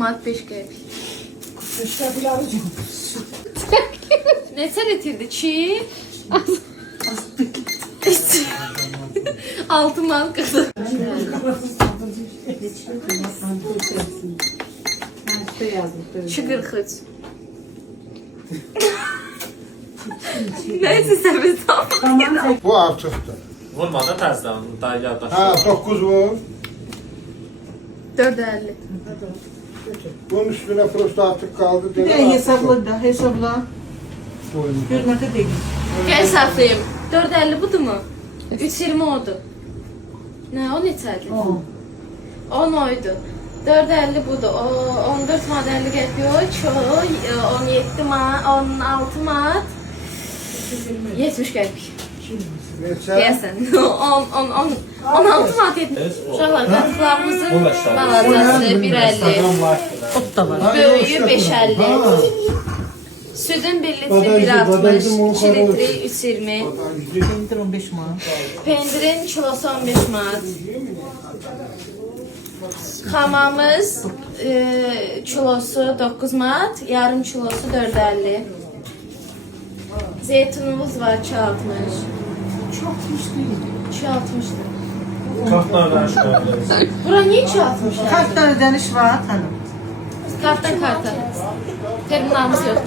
manat 5 qəpik. İşte pilavı yok. Neçə litrdir? Çi? 6 manat 40. Çi 43. Neyse sen bir tamam. Bu artıqdır. Vurmadan təzdən daha yaddaş. Ha 9 vur. 4.50. Bunun üstüne prosta artık kaldı. Bir de hesapla da hesapla. Hürmete değil. Gəl hesablayım. 4.50 budur mu? 3.20 odur. Nə o neçədir? 10 oydu. 4.50 budur. O 14 manat 50 qəpik o 17 manat 16 manat 70 qəpik. Neçə? Deyəsən 16 manat 70. Uşaqlar qatıqlarımızın balacası 1.50. Ot da var. Böyüyü 5.50. Südün 1 litri 1.60. 2 litri 3.20. Pendir 15 manat. Pendirin kilosu 15 manat. Xamamız kilosu 9 manat, yarım kilosu 4.50. Zeytunumuz var 2.60. Çok hiç değil. 2.60'dır. Kartlardan şöyle. Bura niye 2.60 Kaç tane deniş var hanım? Kartdan karta. Terminalımız yok.